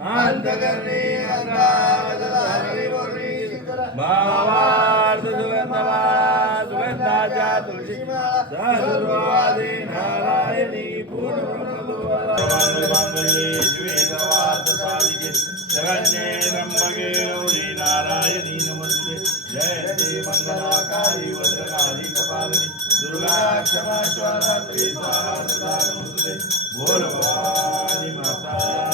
अंतकरणी अंगाधारणी बोलणी भावार्थ सुगंधमाळा सुगंधाच्या तुळशी सर्वादि नारायणी पूर्णब्रह्मदुर्वादिके शरण्ये त्र्यंबके गौरी नारायणी नमस्ते जयते मंगलाकारी वज्रकाली कपालिनी दुर्गा क्षमा स्वाहा स्वाहा बोल भवानी माता